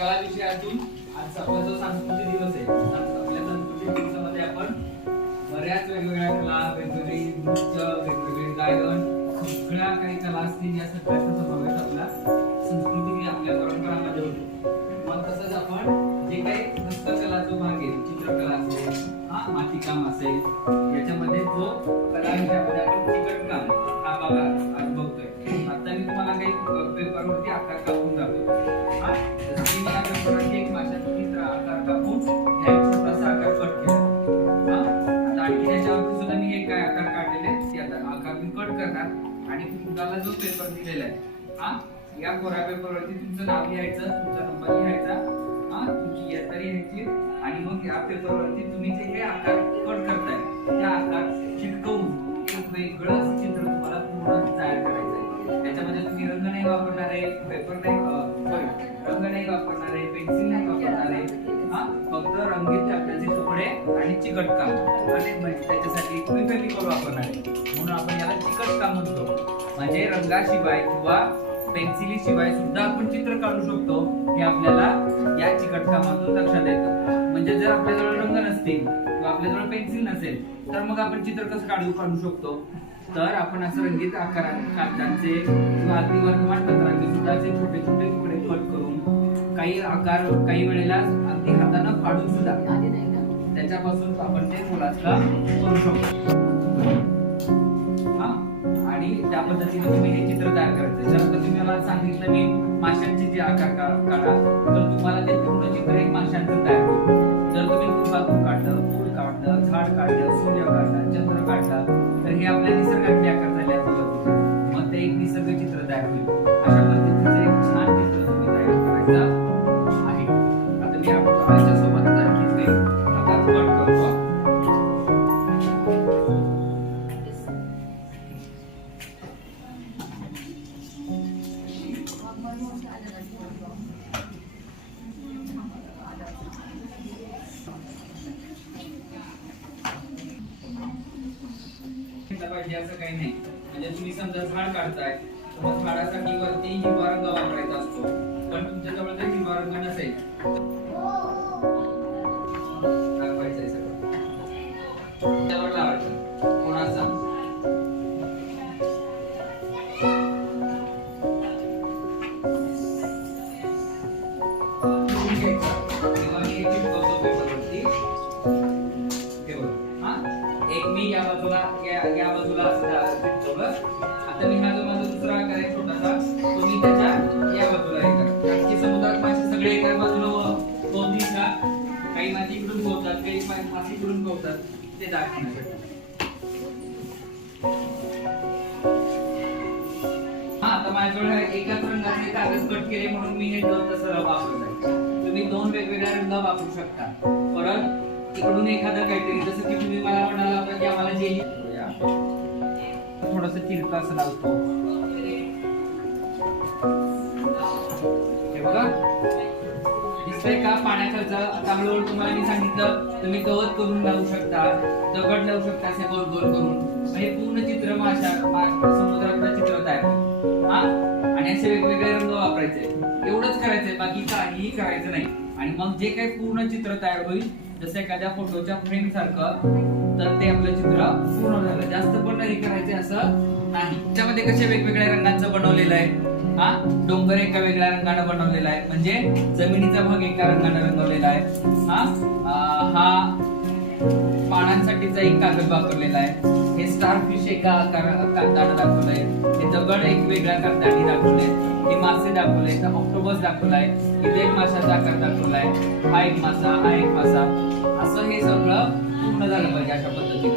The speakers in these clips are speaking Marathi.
कला विषयातून आज आपला जो सांस्कृतिक दिवस आहे. आपल्या सांस्कृतिक दिवसामध्ये आपण बऱ्याच वेगवेगळ्या कला वेगवेगळी नृत्य वेगवेगळे गायन सगळ्या काही कला असतील या सगळ्याचा समावेश आपला संस्कृती आपल्या परंपरामध्ये होतो. मग तसंच आपण जे काही हस्तकला जो भाग आहे चित्रकला असेल हा मातीकाम असेल याच्यामध्ये जो कला विषयामध्ये आपण करणार आणि तुम्हाला जो पेपर दिलेला आहे हा या कोऱ्या पेपरवरती तुमचं नाव लिहायचं तुमचा नंबर लिहायचा हा तुमची यात्रा लिहायची आणि मग या पेपरवरती तुम्ही जे काही आकार कट करताय त्या आकार चिटकवून एक वेगळंच चित्र तुम्हाला पूर्ण तयार करायचं आहे. त्याच्यामध्ये तुम्ही रंग नाही वापरणार आहे पेपर नाही सॉरी रंग नाही वापरणार आहे पेन्सिल नाही वापरणार आहे फक्त रंगीत आपल्याचे तुकडे आणि चिकट काम. आणि म्हणजे त्याच्यासाठी तुम्ही फेविकॉल वापरणार आहे. म्हणून आपण याला चिकट काम म्हणतो. म्हणजे रंगाशिवाय किंवा पेन्सिली शिवाय सुद्धा आपण चित्र काढू शकतो हे आपल्याला या चिकट कामातून लक्षात येतं. म्हणजे जर आपल्याजवळ रंग नसतील किंवा आपल्याजवळ पेन्सिल नसेल तर मग आपण चित्र कसं काढू काढू शकतो? तर आपण असं रंगीत आकारात कागदांचे किंवा अगदी वर्तमानपत्रांचे सुद्धा असे छोटे छोटे तुकडे कट करून काही आकार काही वेळेला अगदी हातानं फाडून सुद्धा. त्याच्यापासून आपण ते फुलाचा करू शकतो. हा? आणि त्या पद्धतीने तुम्ही हे चित्र तयार करायचं. जर तुम्ही मला सांगितलं मी माशांचे जे आकार काढा तर तुम्हाला ते पूर्ण चित्र एक माशांचं तयार होईल. पाहिजे असं काही नाही. म्हणजे तुम्ही समजा झाड काढताय तर मग झाडासाठी वरती हिरवा रंग वापरायचा असतो. पण तुमच्याजवळ जर हिरवा रंग नसेल दाखवायचं आहे सगळं. त्यावर लावायचं पोहतात काही मा- मासे ते दाखवण्यासाठी. हा आता माझ्याजवळ एकाच रंगाचे कागद कट केले म्हणून मी हे दोन तसं वापरत आहे तुम्ही दोन वेगवेगळ्या रंग वापरू शकता. परत इकडून एखादं काहीतरी जसं की तुम्ही मला म्हणाला होता की आम्हाला जे थोडस तिरका असं लावतो. हे बघा. दिसतंय का पाण्याखालचं आता तुम्हाला मी सांगितलं तुम्ही गवत करून लावू शकता दगड लावू शकता असे गोल गोल करून. हे पूर्ण चित्र माशा समुद्रातलं चित्र तयार हा? आणि असे वेगवेगळे रंग वापरायचे. एवढंच करायचंय बाकी काहीही करायचं नाही. आणि मग जे काही पूर्ण चित्र तयार होईल जसं एखाद्या फोटोच्या फ्रेम सारखं तर ते आपलं चित्र पूर्ण झालं. जास्त पण नाही करायचे असं नाही. त्याच्यामध्ये कशा वेगवेगळ्या रंगांचं बनवलेलं आहे हा? डोंगर एका वेगळ्या रंगानं बनवलेला आहे. म्हणजे जमिनीचा भाग एका रंगानं रंगवलेला आहे. हा? हा पानांसाठीचा एक कागद वापरलेला आहे. हे स्टार फिश एका कागदानं दाखवलंय हे दगड एक वेगळ्या कागदाने दाखवले हे मासे दाखवले तर ऑक्टोबस दाखवलाय इथे एक माशाचा आकार दाखवलाय हा एक मासा हा एक मासा. असं हे सगळं पूर्ण झालं पाहिजे अशा पद्धतीने.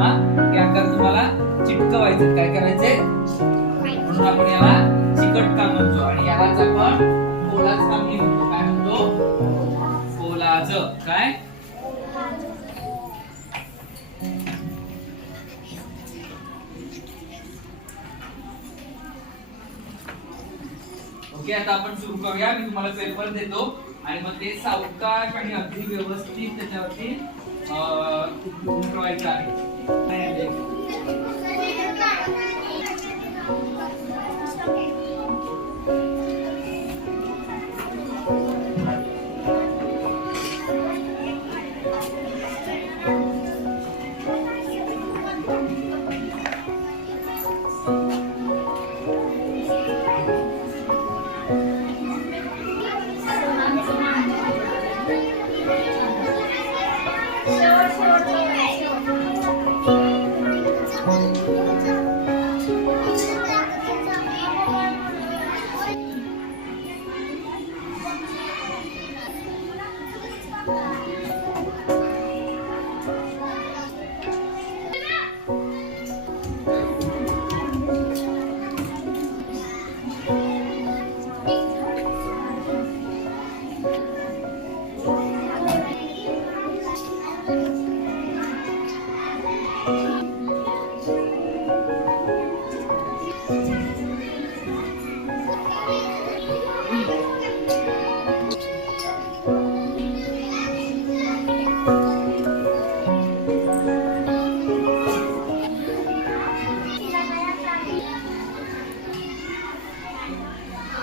हा? हे आकार तुम्हाला चिटकवायचे काय करायचे म्हणून आपण याला आणि यालाच आपण पोलाच काम म्हणतो काय म्हणतो? पोलाच काय? ओके आता आपण सुरू करूया. मी तुम्हाला पेपर देतो. आणि मग ते सावकाश आणि अगदी व्यवस्थित त्याच्यावरती अं, उमटवायचं आहे?